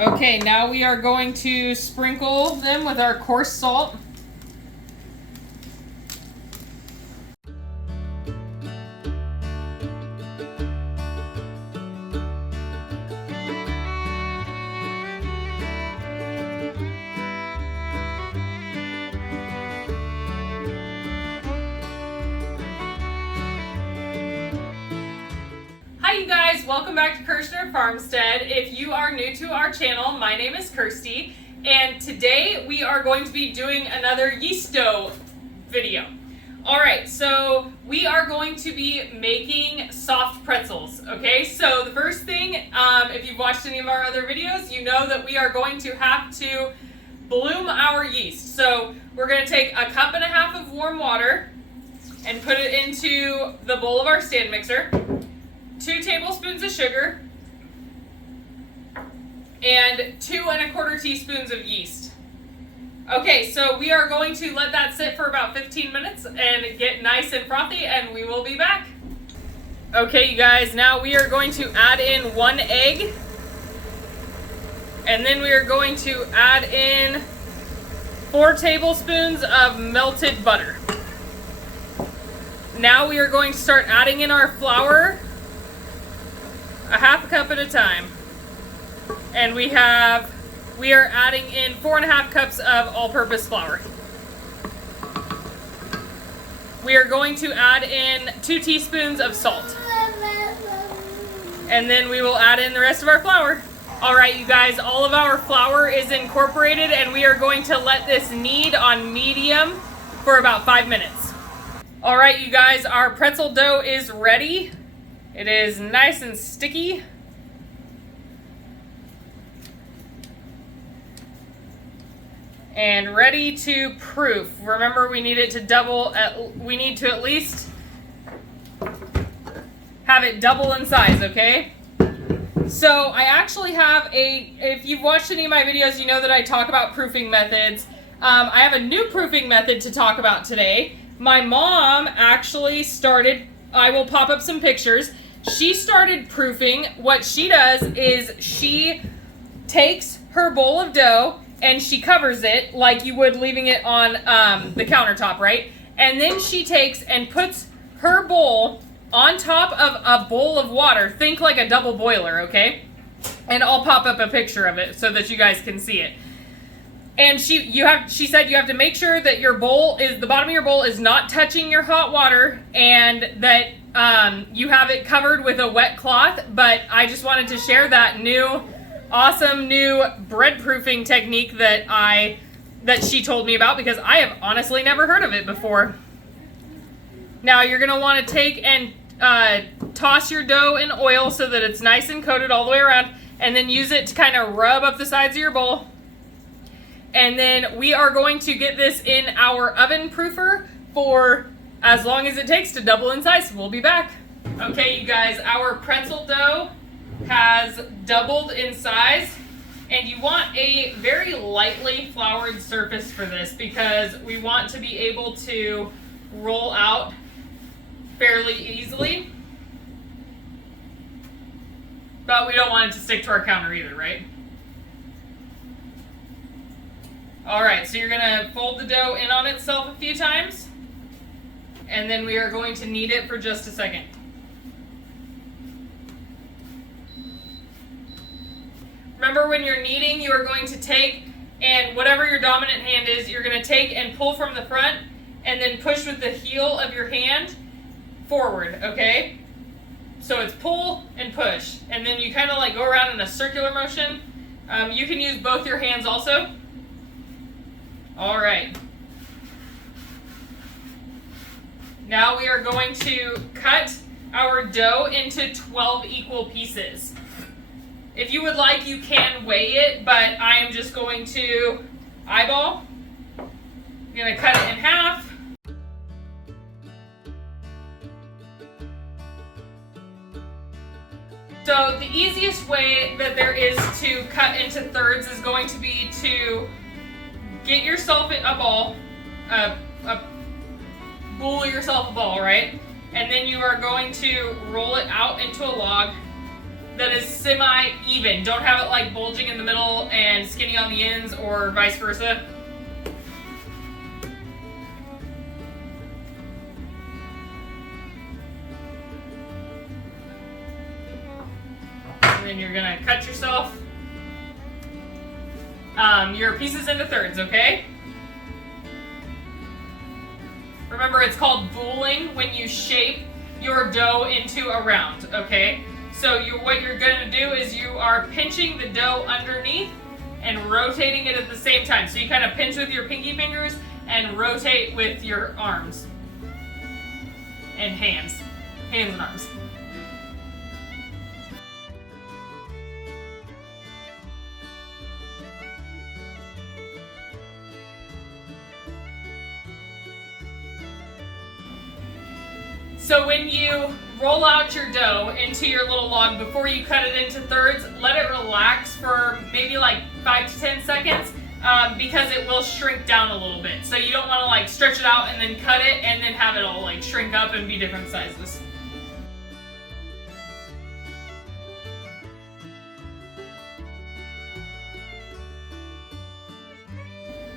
Okay, now we are going to sprinkle them with our coarse salt. Hi you guys, welcome back to Kirshner Farmstead. If you are new to our channel, my name is Kirsty, and today we are going to be doing another yeast dough video. Alright, so we are going to be making soft pretzels, okay? So the first thing, if you've watched any of our other videos, you know that we are going to have to bloom our yeast. So we're going to take 1.5 cups of warm water and put it into the bowl of our stand mixer. 2 tablespoons of sugar, and 2¼ teaspoons of yeast. Okay, so we are going to let that sit for about 15 minutes and get nice and frothy, and we will be back. Okay, you guys, now we are going to add in 1 egg, and then we are going to add in 4 tablespoons of melted butter. Now we are going to start adding in our flour, 1/2 cup at a time, and we are adding in 4½ cups of all-purpose flour. We are going to add in 2 teaspoons of salt, and then we will add in the rest of our flour. Alright you guys, all of our flour is incorporated, and we are going to let this knead on medium for about 5 minutes. Alright you guys, our pretzel dough is ready. It is nice and sticky. And ready to proof. Remember, we need it to we need to at least have it double in size, okay? So I actually have if you've watched any of my videos, you know that I talk about proofing methods. I have a new proofing method to talk about today. My mom actually started, I will pop up some pictures. She started proofing. What she does is she takes her bowl of dough and she covers it like you would leaving it on the countertop, right? And then she takes and puts her bowl on top of a bowl of water. Think like a double boiler, okay? And I'll pop up a picture of it so that you guys can see it. And she said you have to make sure that your bowl the bottom of your bowl is not touching your hot water, and that you have it covered with a wet cloth. But I just wanted to share that awesome new bread proofing technique that she told me about, because I have honestly never heard of it before. Now you're gonna want to take and toss your dough in oil so that it's nice and coated all the way around, and then use it to kind of rub up the sides of your bowl. And then we are going to get this in our oven proofer for as long as it takes to double in size. We'll be back. Okay, you guys, our pretzel dough has doubled in size, and you want a very lightly floured surface for this because we want to be able to roll out fairly easily, but we don't want it to stick to our counter either, right? Alright, so you're going to fold the dough in on itself a few times, and then we are going to knead it for just a second. Remember, when you're kneading, you are going to take, and whatever your dominant hand is, you're going to take and pull from the front, and then push with the heel of your hand forward, okay? So it's pull and push, and then you kind of like go around in a circular motion. You can use both your hands also. Alright. Now we are going to cut our dough into 12 equal pieces. If you would like, you can weigh it, but I am just going to eyeball. I'm going to cut it in half. So the easiest way that there is to cut into thirds is going to be to get yourself a ball, bowl yourself a ball, right? And then you are going to roll it out into a log. that is semi-even. Don't have it like bulging in the middle and skinny on the ends or vice versa. And then you're gonna cut yourself your pieces into thirds, okay? Remember, it's called bouling when you shape your dough into a round, okay? So what you're gonna do is you are pinching the dough underneath and rotating it at the same time. So you kind of pinch with your pinky fingers and rotate with your arms and hands and arms. So when you roll out your dough into your little log, before you cut it into thirds, let it relax for maybe like 5 to 10 seconds because it will shrink down a little bit. So you don't want to like stretch it out and then cut it and then have it all like shrink up and be different sizes.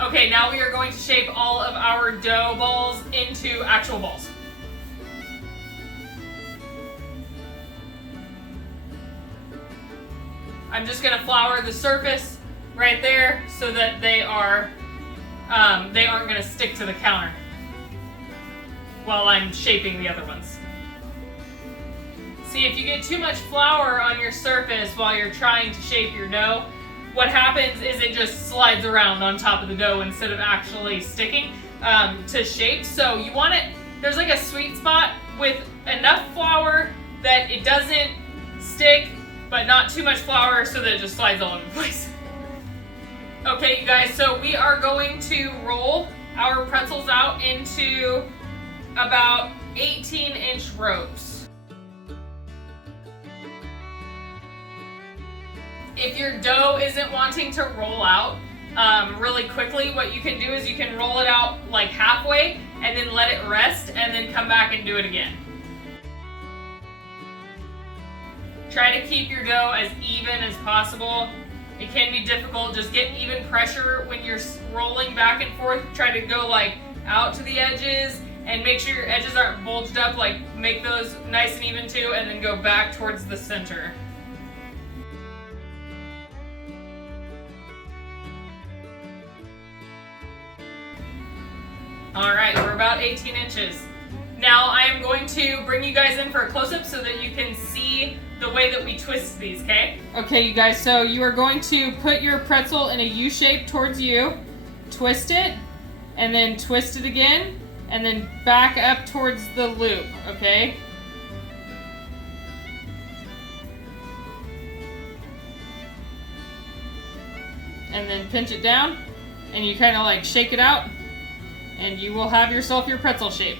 Okay, now we are going to shape all of our dough balls into actual balls. I'm just gonna flour the surface right there so that they aren't gonna stick to the counter while I'm shaping the other ones. See, if you get too much flour on your surface while you're trying to shape your dough, what happens is it just slides around on top of the dough instead of actually sticking to shape. So you want it, there's like a sweet spot with enough flour that it doesn't stick, but not too much flour so that it just slides all over the place. Okay, you guys, so we are going to roll our pretzels out into about 18-inch ropes. If your dough isn't wanting to roll out really quickly, what you can do is you can roll it out like halfway and then let it rest and then come back and do it again. Try to keep your dough as even as possible. It can be difficult. Just get even pressure when you're rolling back and forth. Try to go like out to the edges and make sure your edges aren't bulged up. Like make those nice and even too, and then go back towards the center. All right, we're about 18 inches. Now I am going to bring you guys in for a close-up so that you can see the way that we twist these, okay? Okay, you guys, so you are going to put your pretzel in a U shape towards you, twist it, and then twist it again, and then back up towards the loop, okay? And then pinch it down, and you kind of like shake it out, and you will have yourself your pretzel shape.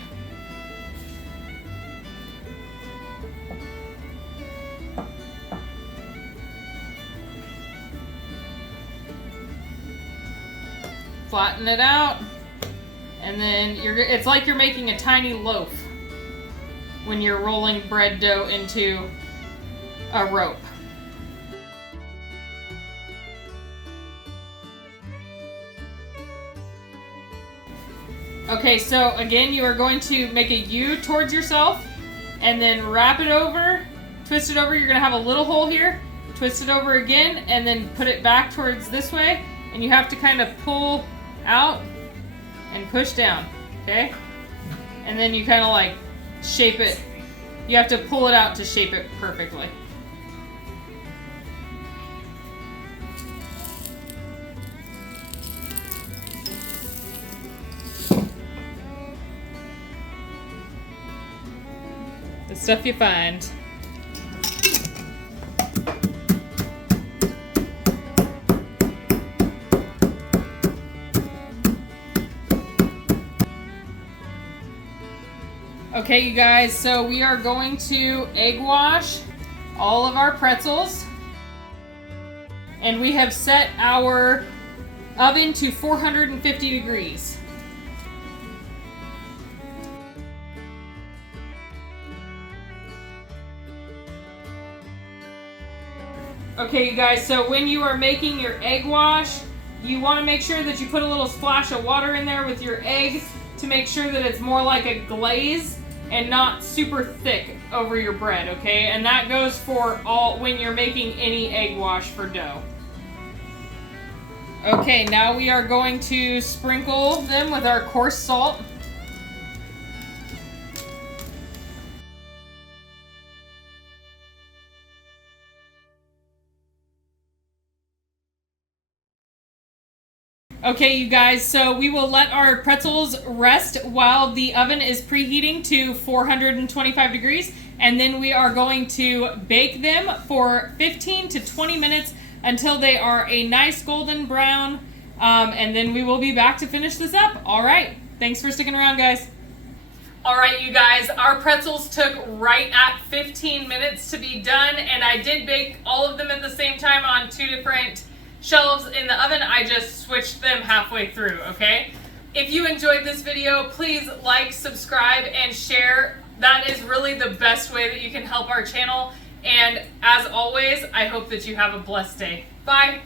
Flatten it out, and then it's like you're making a tiny loaf when you're rolling bread dough into a rope. Okay, so again, you are going to make a U towards yourself and then wrap it over, twist it over. You're going to have a little hole here, twist it over again, and then put it back towards this way, and you have to kind of pull out and push down, okay? And then you kind of like shape it. You have to pull it out to shape it perfectly. The stuff you find. Okay, you guys, so we are going to egg wash all of our pretzels. And we have set our oven to 450 degrees. Okay, you guys, so when you are making your egg wash, you want to make sure that you put a little splash of water in there with your eggs to make sure that it's more like a glaze and not super thick over your bread, okay? And that goes for all when you're making any egg wash for dough. Okay, now we are going to sprinkle them with our coarse salt. Okay, you guys, so we will let our pretzels rest while the oven is preheating to 425 degrees, and then we are going to bake them for 15 to 20 minutes until they are a nice golden brown, and then we will be back to finish this up. All right, thanks for sticking around, guys. All right, you guys, our pretzels took right at 15 minutes to be done, and I did bake all of them at the same time on 2 different shelves in the oven. I just switched them halfway through, okay? If you enjoyed this video, please like, subscribe, and share. That is really the best way that you can help our channel. And as always, I hope that you have a blessed day. Bye.